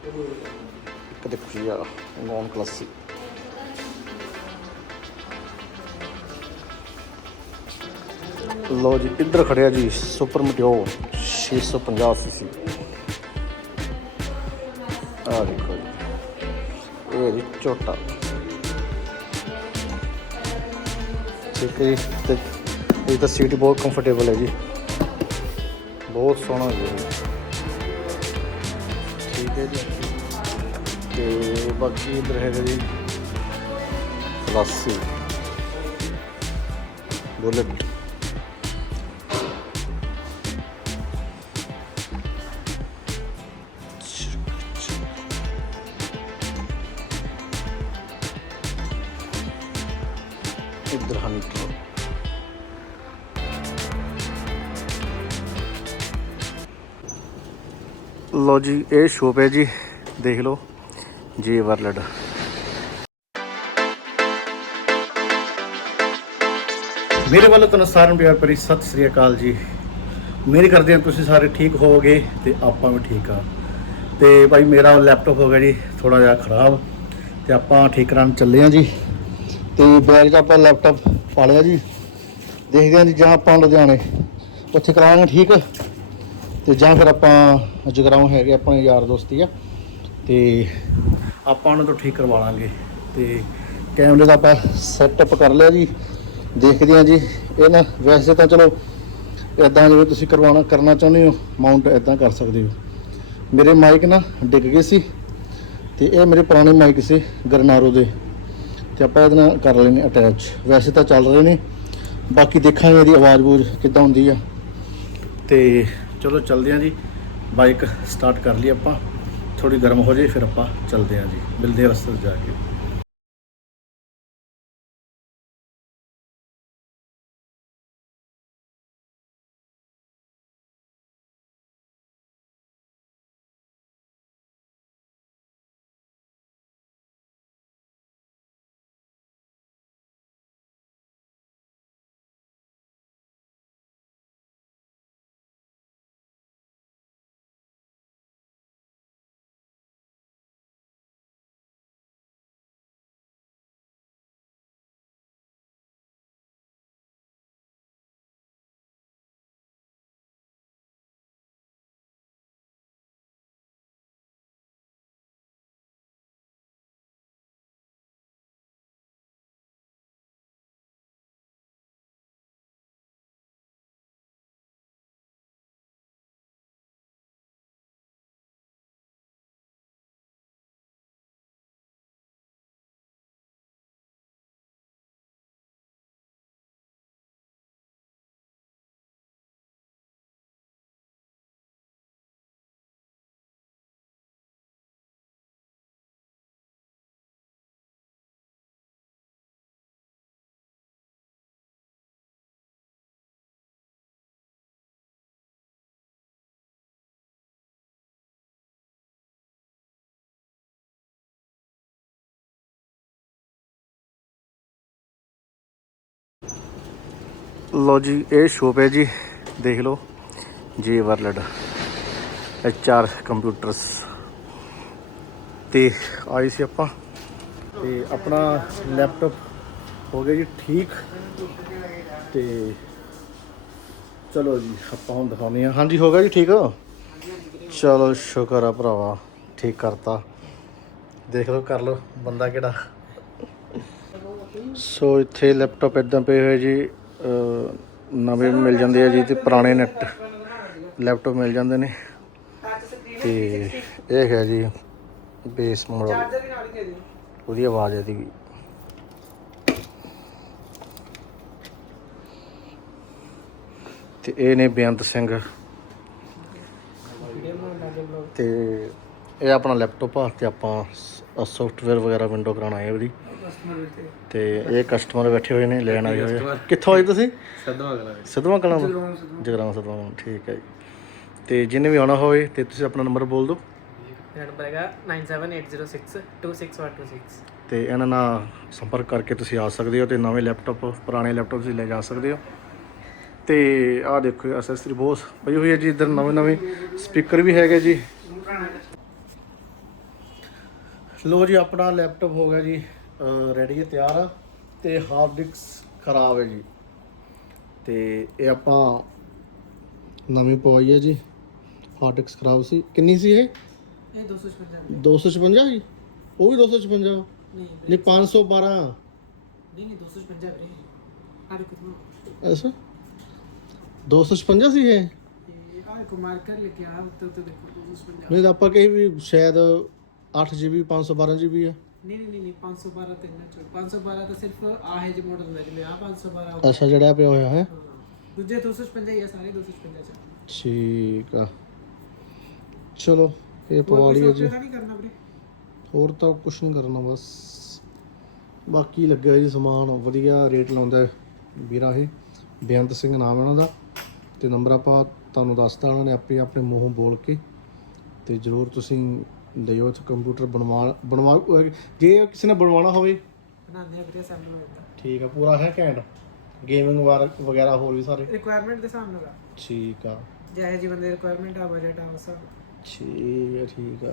ਇੱਕ ਦੇਖੋ ਜੀ ਨੌਨ ਕਲਾਸਿਕ ਲੋ ਜੀ ਇੱਧਰ ਖੜਿਆ ਜੀ ਸੁਪਰ ਮਟਿਓ 650 ਸੀਸੀ ਆ ਦੇਖੋ ਜੀ ਇਹ ਜੀ ਛੋਟਾ ਠੀਕ ਹੈ ਤੇ ਇਹ ਤਾਂ ਸੀਟ ਬਹੁਤ ਕੰਫਰਟੇਬਲ ਹੈ ਜੀ ਬਹੁਤ ਸੋਹਣਾ ਜੀ ਠੀਕ ਹੈ ਜੀ। ਤੇ ਬਾਕੀ ਇੱਧਰ ਹੈਗਾ ਜੀ ਕਲਾਸੀ ਬੁਲਟ। ਇੱਧਰ ਹੰਟਰ ਲੋ ਜੀ, ਇਹ ਸ਼ੋਪ ਹੈ ਜੀ, ਦੇਖ ਲਓ, ਜੀ ਵਰਲਡ। ਮੇਰੇ ਵੱਲੋਂ ਤੁਹਾਨੂੰ ਸਾਰਿਆਂ ਨੂੰ ਪਿਆਰ ਭਰੀ ਸਤਿ ਸ੍ਰੀ ਅਕਾਲ ਜੀ। ਉਮੀਦ ਕਰਦੇ ਹਾਂ ਤੁਸੀਂ ਸਾਰੇ ਠੀਕ ਹੋਵੋਗੇ ਤੇ ਆਪਾਂ ਵੀ ਠੀਕ ਆ ਤੇ ਭਾਈ, ਮੇਰਾ ਲੈਪਟਾਪ ਹੋ ਗਿਆ ਜੀ ਥੋੜਾ ਜਿਹਾ ਖਰਾਬ, ਤੇ ਆਪਾਂ ਠੀਕ ਕਰਾਉਣ ਚੱਲੇ ਆ ਜੀ। ਤੇ ਬੈਗ 'ਚ ਆਪਾਂ ਲੈਪਟਾਪ ਪਾ ਲਿਆ ਜੀ। ਦੇਖਦੇ ਹਾਂ ਜੀ ਜਾਂ ਆਪਾਂ ਲੁਧਿਆਣੇ, ਉੱਥੇ ਕਰਾਵਾਂਗੇ ਠੀਕ। ਤੇ ਜਾਂ ਫਿਰ ਆਪਾਂ ਜਗਰਾਉਂ ਹੈਗੇ ਆਪਣੇ ਯਾਰ ਦੋਸਤੀ ਆ, ਤੇ ਆਪਾਂ ਉਹਨਾਂ ਤੋਂ ਠੀਕ ਕਰਵਾ ਲਾਂਗੇ। ਤੇ ਕੈਮਰੇ ਦਾ ਆਪਾਂ ਸੈਟਅਪ ਕਰ ਲਿਆ ਜੀ, ਦੇਖਦੇ ਹਾਂ ਜੀ। ਇਹ ਨਾ ਵੈਸੇ ਤਾਂ ਚਲੋ ਇਦਾਂ ਜਿਵੇਂ ਤੁਸੀਂ ਕਰਵਾਉਣਾ, ਕਰਨਾ ਚਾਹੁੰਦੇ ਹੋ ਮਾਊਂਟ ਇਦਾਂ ਕਰ ਸਕਦੇ ਹੋ। ਮੇਰੇ ਮਾਈਕ ਨਾ ਡਿੱਗ ਗਏ ਸੀ, ਤੇ ਇਹ ਮੇਰੇ ਪੁਰਾਣੇ ਮਾਈਕ ਸੀ, ਗਰਨਾਰੋ ਦੇ। ਤੇ ਆਪਾਂ ਇਹਦੇ ਨਾਲ ਕਰ ਲੈਣੇ ਅਟੈਚ ਵੈਸੇ ਤਾਂ ਚੱਲ ਰਹੇ ਨੇ, ਬਾਕੀ ਦੇਖਾਂਗੇ ਇਹਦੀ ਆਵਾਜ਼ ਬੂਝ ਕਿੱਦਾਂ ਹੁੰਦੀ ਆ। ਤੇ ਚਲੋ ਚੱਲਦੇ ਹਾਂ ਜੀ। ਬਾਈਕ ਸਟਾਰਟ ਕਰ ਲਈ ਆਪਾਂ। ਥੋੜੀ ਗਰਮ ਹੋ ਜਾਏ, ਫਿਰ ਆਪਾਂ ਚੱਲਦੇ ਹਾਂ ਜੀ। ਮਿਲਦੇ ਰਸਤੇ ਜਾ ਕੇ। ਲੋ ਜੀ, ਇਹ ਸ਼ੋਪ ਹੈ ਜੀ, ਦੇਖ ਲਓ, ਜੀ ਵਰਲਡ ਐਚ ਕੰਪਿਊਟਰਸ। ਤੇ ਆਈ ਸੀ ਆਪਾਂ, ਤੇ ਆਪਣਾ ਲੈਪਟਾਪ ਹੋ ਗਿਆ ਜੀ ਠੀਕ। ਤੇ ਚਲੋ ਜੀ, ਆਪਾਂ ਹੁਣ ਦਿਖਾਉਂਦੇ ਹਾਂ। ਹਾਂਜੀ, ਹੋ ਗਿਆ ਜੀ ਠੀਕ? ਚਲੋ, ਸ਼ੁਕਰ ਆ ਭਰਾਵਾ, ਠੀਕ ਕਰਤਾ। ਦੇਖ ਲਓ, ਕਰ ਲਓ, ਬੰਦਾ ਕਿਹੜਾ। ਸੋ ਇੱਥੇ ਲੈਪਟਾਪ ਇਦਾਂ ਪਏ ਹੋਏ ਜੀ ਨਵੇਂ ਮਿਲ ਜਾਂਦੇ ਆ ਜੀ ਤੇ ਪੁਰਾਣੇ ਨੈਟ ਲੈਪਟਾਪ ਮਿਲ ਜਾਂਦੇ ਨੇ। ਤੇ ਇਹ ਹੈ ਜੀ ਬੇਸ ਮਾਡਲ ਉਹਦੀ ਆਵਾਜ਼ ਹੈ ਦੀ ਤੇ ਇਹ ਨੇ ਬੇਅੰਤ ਸਿੰਘ। ਤੇ ਇਹ ਆਪਣਾ ਲੈਪਟਾਪ ਆ ਤੇ ਆਪਾਂ ਸੌਫਟਵੇਅਰ ਵਗੈਰਾ ਵਿੰਡੋ ਕਰਾਉਣਾ ਹੈ ਉਹਦੀ ਤੇ ਇਹ ਕਸਟਮਰ ਬੈਠੇ ਹੋਏ ਨੇ ਲੈਣ ਆਏ ਹੋਏ ਆ। ਕਿੱਥੋਂ ਆਏ ਤੁਸੀਂ? ਸਦਵਾ ਗਲਾ ਸਿੱਧਵਾਂ ਕਲਾਂ ਜਗਰਾਉਂ ਸਿੱਧਵਾਂ। ਠੀਕ ਹੈ ਜੀ। ਤੇ ਜਿਹਨੇ ਵੀ ਆਉਣਾ ਹੋਵੇ ਤੇ ਤੁਸੀਂ ਆਪਣਾ ਨੰਬਰ ਬੋਲ ਦਿਓ। ਮੇਰਾ ਨੰਬਰ ਹੈਗਾ 9780626126 ਤੇ ਇਹਨਾਂ ਨਾਲ ਸੰਪਰਕ ਕਰਕੇ ਤੁਸੀਂ ਆ ਸਕਦੇ ਹੋ ਤੇ ਨਵੇਂ ਲੈਪਟਾਪ ਪੁਰਾਣੇ ਲੈਪਟਾਪ ਤੁਸੀਂ ਲੈ ਜਾ ਸਕਦੇ ਹੋ। ਤੇ ਆਹ ਦੇਖੋ ਐਸਐਸਰੀ ਬਹੁਤ ਪਈ ਹੋਈ ਹੈ ਜੀ ਇੱਧਰ ਨਵੇਂ ਨਵੇਂ ਸਪੀਕਰ ਵੀ ਹੈਗੇ ਜੀ। ਲੋ ਜੀ ਆਪਣਾ ਲੈਪਟਾਪ ਹੋ ਗਿਆ ਜੀ। ਰੈਡੀ ਹੈ ਤਿਆਰ ਆ ਤੇ ਹਾਰਡ ਡਿਸਕ ਖਰਾਬ ਹੈ ਜੀ। ਤੇ ਇਹ ਆਪਾਂ ਨਵੀਂ ਪਵਾਈ ਹੈ ਜੀ। ਹਾਰਡ ਡਿਸਕ ਖਰਾਬ ਸੀ। ਕਿੰਨੀ ਸੀ ਇਹ? ਇਹ 256 256 ਜੀ? ਉਹ ਵੀ 256 ਨਹੀਂ ਨਹੀਂ 512 ਨਹੀਂ ਨਹੀਂ 256 ਵੀਰੇ। ਆ ਦੇਖੋ ਤੁਹਾਨੂੰ ਐਸਾ 256 ਸੀ ਇਹ ਇਹ? ਆ ਕੋ ਮਾਰਕਰ ਲਿਖਿਆ ਆ ਉੱਤੇ ਉੱਤੇ ਦੇਖੋ 256 ਨਹੀਂ ਤਾਂ ਆਪਾਂ ਕਹੀ ਵੀ ਸ਼ਾਇਦ 8 GB 512 GB ਆ ਨਹੀਂ ਨਹੀਂ ਨਹੀਂ ਨਹੀਂ 512 ਤੇ ਨਾ ਚੋ 512 ਤਾਂ ਸਿਰਫ ਆਹ ਹੈ ਜੀ ਮਾਡਲ ਹੁੰਦਾ ਜਿਵੇਂ ਆ 512 ਹੋ ਅੱਛਾ ਜਿਹੜਾ ਪਿਆ ਹੋਇਆ ਹੈ? ਹਾਂ। ਦੂਜੇ 256 ਹੀ ਆ ਸਾਰੇ 256 ਚ। ਠੀਕ ਆ। ਚਲੋ ਇਹ ਪਵਾ ਲਈਏ ਜੀ। software ਤਾਂ ਨਹੀਂ ਕਰਨਾ ਵੀਰੇ? ਹੋਰ ਤਾਂ ਕੁਝ ਨਹੀਂ ਕਰਨਾ ਬਸ। ਬਾਕੀ ਲੱਗਿਆ ਜੀ ਸਮਾਨ ਵਧੀਆ ਰੇਟ ਲਾਉਂਦਾ ਹੈ ਵੀਰਾ ਇਹ। ਬੇਅੰਤ ਸਿੰਘ ਨਾਮ ਹੈ ਉਹਨਾਂ ਦਾ। ਤੇ ਨੰਬਰ ਆਪਾਂ ਤੁਹਾਨੂੰ ਦੱਸਤਾ ਉਹਨਾਂ ਨੇ ਆਪੇ ਆਪਣੇ ਮੂੰਹੋਂ ਬੋਲ ਕੇ। ਤੇ ਜਰੂਰ ਤੁਸੀਂ ਲਿਓ ਇੱਥੇ ਕੰਪਿਊਟਰ ਬਣਵਾ ਬਣਵਾ ਜੇ ਕਿਸੇ ਨੇ ਬਣਵਾਉਣਾ ਹੋਵੇ। ਬਣਾਉਂਦੇ ਆ ਵੀਰੇ ਅਸੈਂਬਲ ਹੋ ਜਾਂਦਾ। ਠੀਕ ਆ ਪੂਰਾ ਹੈ ਘੈਂਟ। ਗੇਮਿੰਗ ਵਗੈਰਾ ਹੋਰ ਵੀ ਸਾਰੇ। ਰਿਕੁਆਇਰਮੈਂਟ ਦੇ ਹਿਸਾਬ ਨਾਲ ਆ। ਠੀਕ ਆ। ਜਿਹੇ ਜੀ ਬੰਦੇ ਰਿਕੁਆਇਰਮੈਂਟ ਆ ਬਜਟ ਆ ਉਸ ਹਿਸਾਬ ਨਾਲ। ਠੀਕ ਹੈ ਠੀਕ ਆ।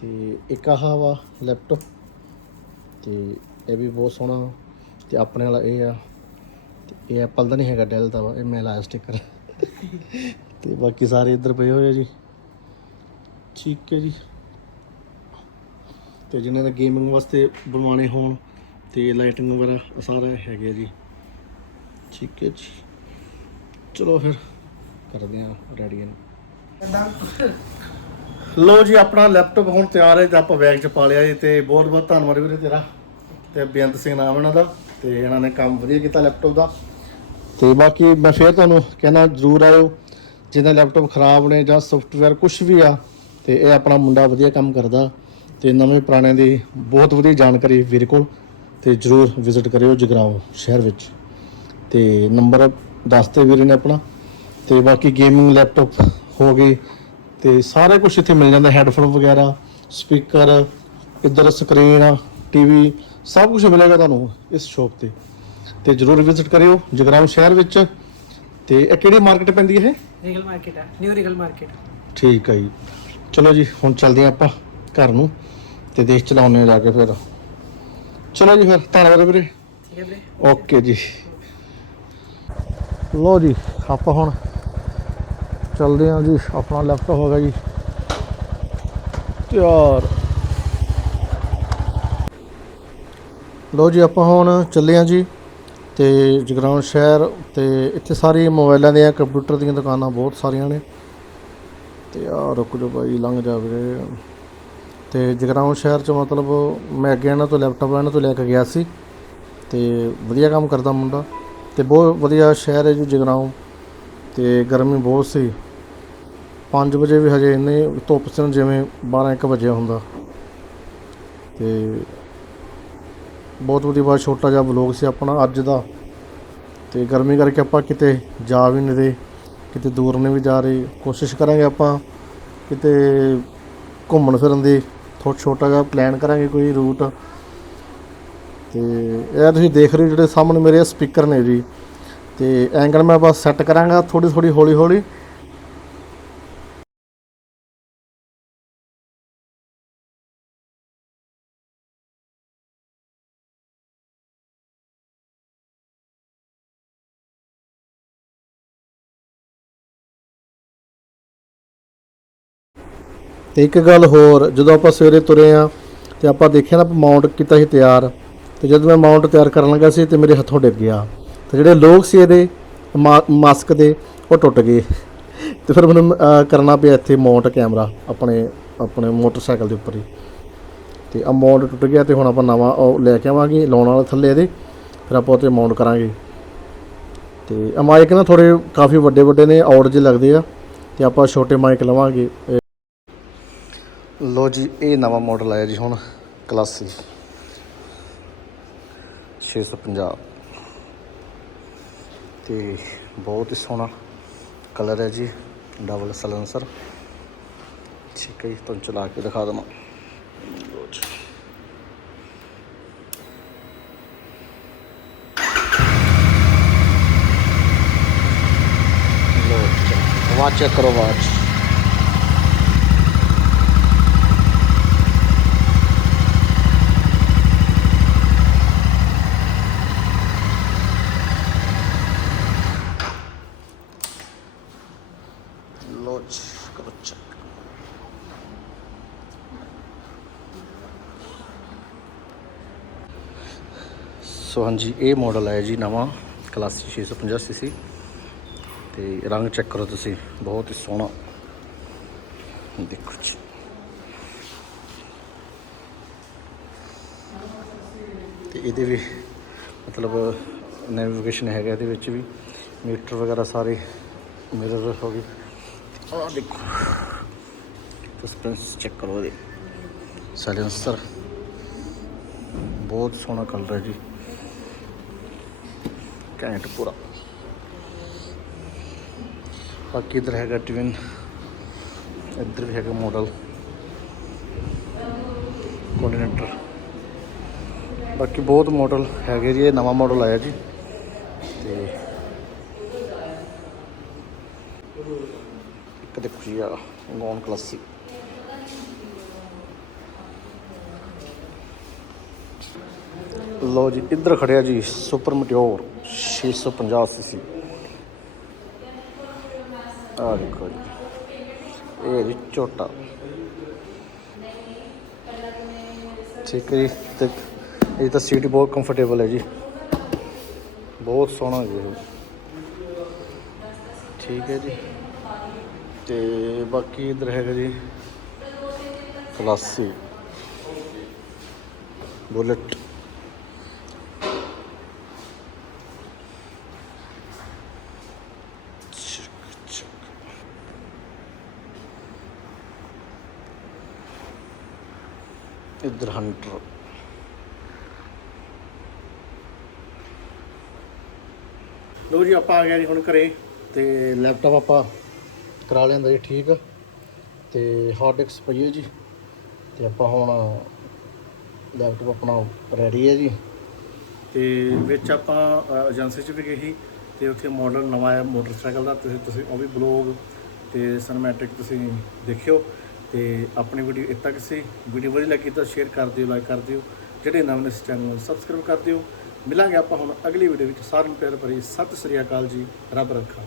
ਤੇ ਇੱਕ ਆਹ ਵਾ ਲੈਪਟਾਪ ਤੇ ਇਹ ਵੀ ਬਹੁਤ ਸੋਹਣਾ ਤੇ ਆਪਣੇ ਵਾਲਾ ਇਹ ਆ। ਤੇ ਇਹ ਐਪਲ ਦਾ ਨਹੀਂ ਹੈਗਾ ਡੈਲ ਦਾ ਵਾ। ਇਹ ਮੈਂ ਲਾਇਆ ਸਟicker ਤੇ ਬਾਕੀ ਸਾਰੇ ਇੱਧਰ ਪਏ ਹੋਏ ਆ ਜੀ। ਠੀਕ ਹੈ ਜੀ। ਤੇ ਜਿਨ੍ਹਾਂ ਦਾ ਗੇਮਿੰਗ ਵਾਸਤੇ ਬਣਵਾਣੇ ਹੋਣ ਤੇ ਲਾਈਟਿੰਗ ਵਗੈਰਾ ਸਾਰਾ ਹੈਗੇ ਆ ਜੀ। ਠੀਕ ਹੈ ਜੀ। ਚਲੋ ਫਿਰ ਕਰਦੇ ਆ ਰੈਡੀ ਇਹਨੂੰ ਲੋ ਜੀ, ਆਪਣਾ ਲੈਪਟਾਪ ਹੁਣ ਤਿਆਰ ਹੈ ਤੇ ਆਪਾਂ ਬੈਗ 'ਚ ਪਾ ਲਿਆ ਜੀ ਤੇ ਬਹੁਤ ਬਹੁਤ ਧੰਨਵਾਦ ਵੀਰੇ ਤੇਰਾ ਤੇ ਬੇਅੰਤ ਸਿੰਘ ਨਾਮ ਇਹਨਾਂ ਦਾ ਤੇ ਇਹਨਾਂ ਨੇ ਕੰਮ ਵਧੀਆ ਕੀਤਾ ਲੈਪਟਾਪ ਦਾ। ਤੇ ਬਾਕੀ ਮੈਂ ਫੇਰ ਤੁਹਾਨੂੰ ਕਹਿਣਾ ਜਰੂਰ ਆਇਓ, ਜਿਹਦਾ ਲੈਪਟਾਪ ਖਰਾਬ ਨੇ ਜਾਂ ਸੌਫਟਵੇਅਰ ਕੁਝ ਵੀ ਆ ਤੇ ਇਹ ਆਪਣਾ ਮੁੰਡਾ ਵਧੀਆ ਕੰਮ ਕਰਦਾ ਤੇ ਨਵੇਂ ਪੁਰਾਣੇ ਦੀ ਬਹੁਤ ਵਧੀਆ ਜਾਣਕਾਰੀ ਵੀਰੇ ਕੋਲ ਤੇ ਜਰੂਰ ਵਿਜ਼ਿਟ ਕਰਿਓ ਜਗਰਾਉਂ ਸ਼ਹਿਰ ਵਿੱਚ। ਤੇ ਨੰਬਰ ਦੱਸਤੇ ਵੀਰੇ ਨੇ ਆਪਣਾ ਤੇ ਬਾਕੀ ਗੇਮਿੰਗ ਲੈਪਟਾਪ ਹੋ ਗਏ ਤੇ ਸਾਰਾ ਕੁਝ ਇੱਥੇ ਮਿਲ ਜਾਂਦਾ ਹੈੱਡਫੋਨ ਵਗੈਰਾ ਸਪੀਕਰ ਇੱਧਰ ਸਕਰੀਨ ਟੀਵੀ ਸਭ ਕੁਝ ਮਿਲੇਗਾ ਤੁਹਾਨੂੰ ਇਸ ਸ਼ੋਪ ਤੇ। ਤੇ ਜਰੂਰ ਵਿਜ਼ਿਟ ਕਰਿਓ ਜਗਰਾਉਂ ਸ਼ਹਿਰ ਵਿੱਚ। ਤੇ ਇਹ ਕਿਹੜੀ ਮਾਰਕੀਟ ਪੈਂਦੀ ਹੈ ਇਹ? ਰੀਗਲ ਮਾਰਕੀਟ ਆ ਨਿਊ ਰੀਗਲ ਮਾਰਕੀਟ ਠੀਕ ਹੈ ਜੀ। ਚਲੋ ਜੀ ਹੁਣ ਚੱਲਦੇ ਆਪਾਂ ਘਰ ਨੂੰ ਤੇ ਦੇਸ਼ ਚਲਾਉਣੇ ਆ ਜਾ ਕੇ ਫਿਰ। ਚਲੋ ਜੀ ਫਿਰ ਧੰਨਵਾਦ ਵੀਰੇ। ਠੀਕ ਹੈ ਵੀਰੇ। ਓਕੇ ਜੀ। ਲੋ ਜੀ ਆਪਾਂ ਹੁਣ ਚੱਲਦੇ ਹਾਂ ਜੀ ਆਪਣਾ ਲੈਪਟਾਪ ਹੋ ਗਿਆ ਜੀ। ਤਿਆਰ। ਲੋ ਜੀ ਆਪਾਂ ਹੁਣ ਚੱਲੇ ਹਾਂ ਜੀ ਤੇ ਜਗਰਾਉਂ ਸ਼ਹਿਰ ਤੇ ਇੱਥੇ ਸਾਰੀ ਮੋਬਾਈਲਾਂ ਦੀਆਂ ਕੰਪਿਊਟਰ ਦੀਆਂ ਦੁਕਾਨਾਂ ਬਹੁਤ ਸਾਰੀਆਂ ਨੇ। ਤੇ ਆ ਰੁਕ ਜਾਓ ਭਾਈ ਲੰਘ ਜਾ ਵੀਰੇ ਤੇ ਜਗਰਾਉਂ ਸ਼ਹਿਰ ਚ ਮਤਲਬ ਮੈਂ ਅੱਗੇ ਇਹਨਾਂ ਤੋਂ ਲੈਪਟਾਪ ਇਹਨਾਂ ਤੋਂ ਲੈ ਕੇ ਗਿਆ ਸੀ ਤੇ ਵਧੀਆ ਕੰਮ ਕਰਦਾ ਮੁੰਡਾ ਤੇ ਬਹੁਤ ਵਧੀਆ ਸ਼ਹਿਰ ਹੈ ਜੀ ਜਗਰਾਉਂ ਤੇ ਗਰਮੀ ਬਹੁਤ ਸੀ। 5 ਵਜੇ ਵੀ ਹਜੇ ਇੰਨੇ ਧੁੱਪ ਸੀ ਜਿਵੇਂ 12 1 ਵਜੇ ਹੁੰਦਾ। ਤੇ ਬਹੁਤ ਵਧੀਆ, ਬਹੁਤ ਛੋਟਾ ਜਿਹਾ ਵਲੋਗ ਸੀ ਆਪਣਾ ਅੱਜ ਦਾ। ਤੇ ਗਰਮੀ ਕਰਕੇ ਆਪਾਂ ਕਿਤੇ ਜਾ ਵੀ ਨਹੀਂ ਰਹੇ। ਕਿਤੇ ਦੂਰ ਨਹੀਂ ਵੀ ਜਾ ਰਹੇ, ਕੋਸ਼ਿਸ਼ ਕਰਾਂਗੇ ਆਪਾਂ ਕਿਤੇ ਘੁੰਮਣ ਫਿਰਨ ਦੀ ਥੋੜਾ ਛੋਟਾ ਜਿਹਾ ਪਲਾਨ ਕਰਾਂਗੇ ਕੋਈ ਰੂਟ ਤੇ ਇਹ ਤੁਸੀਂ ਦੇਖ ਰਹੇ ਹੋ ਜਿਹੜੇ ਸਾਹਮਣੇ ਮੇਰੇ ਸਪੀਕਰ ਨੇ ਜੀ। ਤੇ ਐਂਗਲ ਮੈਂ ਬਸ ਸੈੱਟ ਕਰਾਂਗਾ ਥੋੜੀ ਥੋੜੀ ਹੌਲੀ ਹੌਲੀ। ਤੇ ਇੱਕ ਗੱਲ ਹੋਰ, ਜਦੋਂ ਆਪਾਂ ਸਵੇਰੇ ਤੁਰੇ ਆ ਤੇ ਆਪਾਂ ਦੇਖਿਆ ਨਾ ਮਾਊਂਟ ਕੀਤਾ ਸੀ ਤਿਆਰ, ਤੇ ਜਦੋਂ ਮੈਂ ਮਾਊਂਟ ਤਿਆਰ ਕਰਨ ਲੱਗਾ ਸੀ ਤੇ ਮੇਰੇ ਹੱਥੋਂ ਡਿੱਗ ਗਿਆ। ਤੇ ਜਿਹੜੇ ਲੋਕ ਸੀ ਇਹਦੇ, ਮਾ- ਮਾਸਕ ਦੇ, ਉਹ ਟੁੱਟ ਗਏ। ਤੇ ਫਿਰ ਮੈਨੂੰ ਕਰਨਾ ਪਿਆ ਇੱਥੇ ਮਾਊਂਟ ਕੈਮਰਾ, ਆਪਣੇ ਆਪਣੇ ਮੋਟਰਸਾਈਕਲ ਦੇ ਉੱਪਰ ਹੀ। ਤੇ ਆ ਮਾਊਂਟ ਟੁੱਟ ਗਿਆ ਤੇ ਹੁਣ ਆਪਾਂ ਨਵਾਂ ਉਹ ਲੈ ਕੇ ਆਵਾਂਗੇ, ਲਾਉਣ ਵਾਲਾ ਥੱਲੇ ਇਹਦੇ, ਫਿਰ ਆਪਾਂ ਉੱਤੇ ਮਾਊਂਟ ਕਰਾਂਗੇ। ਤੇ ਆ ਮਾਈਕ ਨਾ ਥੋੜੇ ਕਾਫੀ ਵੱਡੇ ਵੱਡੇ ਨੇ ਆਊਟ ਜਿਹੇ ਲੱਗਦੇ ਆ, ਤੇ ਆਪਾਂ ਛੋਟੇ ਮਾਈਕ ਲਵਾਂਗੇ। ਲੋ ਜੀ, ਇਹ ਨਵਾਂ ਮਾਡਲ ਆਇਆ ਜੀ ਹੁਣ ਕਲਾਸੀ 650 ਤੇ ਬਹੁਤ ਹੀ ਸੋਹਣਾ ਕਲਰ ਹੈ ਜੀ ਡਬਲ ਸਲੈਂਸਰ ਠੀਕ ਹੈ ਜੀ, ਤੁਹਾਨੂੰ ਚਲਾ ਕੇ ਦਿਖਾ ਦਵਾਂ। ਲਓ ਚੈੱਕ ਕਰੋ, ਆਵਾਜ਼। ਸੋ ਹਾਂਜੀ, ਇਹ ਮਾਡਲ ਹੈ ਜੀ ਨਵਾਂ ਕਲਾਸੀ 650 ਸੀਸੀ ਤੇ ਰੰਗ ਚੈੱਕ ਕਰੋ ਤੁਸੀਂ, ਬਹੁਤ ਹੀ ਸੋਹਣਾ। ਦੇਖੋ ਜੀ। ਤੇ ਇਹਦੇ ਵੀ ਮਤਲਬ ਨੈਵੀਗੇਸ਼ਨ ਹੈਗਾ ਇਹਦੇ ਵਿੱਚ ਵੀ। ਮੀਟਰ ਵਗੈਰਾ ਸਾਰੇ ਮਿਰਰ ਹੋ ਗਏ। ਆਹ ਦੇਖੋ। ਸਸਪੈਂਸ ਚੈੱਕ ਕਰੋ ਇਹਦੇ। ਸਾਇਲੈਂਸਰ ਬਹੁਤ ਸੋਹਣਾ ਕਲਰ ਹੈ ਜੀ। ਘੈਂਟ ਪੂਰਾ ਬਾਕੀ ਇਧਰ ਹੈਗਾ ਟਵਿਨ, ਇੱਧਰ ਵੀ ਹੈਗਾ ਮਾਡਲ ਕੋਆਰਡੀਨੇਟਰ ਬਾਕੀ ਬਹੁਤ ਮਾਡਲ ਹੈਗੇ ਜੀ, ਇਹ ਨਵਾਂ ਮਾਡਲ ਆਇਆ ਜੀ। ਤੇ ਇੱਕ ਦੇਖੋ ਜੀ ਆ ਗੌਨ ਕਲਾਸਿਕ ਲੋ ਜੀ, ਇੱਧਰ ਖੜਿਆ ਜੀ ਸੁਪਰ ਮਟਿਓਰ 650 ਸੀਸੀ ਆ ਦੇਖੋ ਜੀ, ਇਹ ਜੀ ਛੋਟਾ ਠੀਕ ਹੈ ਜੀ, ਤੇ ਇਹ ਤਾਂ ਸੀਟ ਬਹੁਤ ਕੰਫਰਟੇਬਲ ਹੈ ਜੀ। ਬਹੁਤ ਸੋਹਣਾ ਜੀ ਇਹ। ਠੀਕ ਹੈ ਜੀ, ਤੇ ਬਾਕੀ ਇਧਰ ਹੈਗਾ ਜੀ, ਕਲਾਸੀ। ਬੁਲਟ। ਇਧਰ ਹੰਟਰ ਲੋ ਜੀ, ਆਪਾਂ ਆ ਗਏ ਜੀ ਹੁਣ ਘਰੇ ਤੇ ਲੈਪਟਾਪ ਆਪਾਂ ਕਰਾ ਲਿਆਂਦਾ ਜੀ ਠੀਕ। ਤੇ ਹਾਰਡ ਡਿਸਕ ਪਈ ਹੈ ਜੀ। ਤੇ ਆਪਾਂ ਹੁਣ ਲੈਪਟਾਪ ਆਪਣਾ ਰੈਡੀ ਹੈ ਜੀ। ਤੇ ਵਿੱਚ ਆਪਾਂ ਏਜੰਸੀ ਚ ਵੀ ਗਏ ਸੀ ਤੇ ਉੱਥੇ ਮਾਡਲ ਨਵਾਂ ਆਇਆ ਮੋਟਰਸਾਈਕਲ ਦਾ। ਤੁਸੀਂ ਤੁਸੀਂ ਉਹ ਵੀ ਬਲੌਗ ਤੇ ਸਿਨੇਮੈਟਿਕ ਤੁਸੀਂ ਦੇਖਿਓ। ਤੇ ਆਪਣੀ ਵੀਡੀਓ ਇੱਥੇ ਤੱਕ ਸੀ। ਵੀਡੀਓ ਵਧੀਆ ਲੱਗੀ ਤਾਂ ਸ਼ੇਅਰ ਕਰ ਦਿਓ ਲਾਈਕ ਕਰ ਦਿਓ। ਜਿਹੜੇ ਨਵੇਂ ਨੇ ਇਸ ਚੈਨਲ ਨੂੰ ਸਬਸਕ੍ਰਾਈਬ ਕਰ ਦਿਓ। ਮਿਲਾਂਗੇ ਆਪਾਂ ਹੁਣ ਅਗਲੀ ਵੀਡੀਓ ਵਿੱਚ। ਸਾਰਿਆਂ ਨੂੰ ਪਿਆਰ ਭਰੀ ਸਤਿ ਸ੍ਰੀ ਅਕਾਲ ਜੀ। ਰੱਬ ਰੱਖਾ।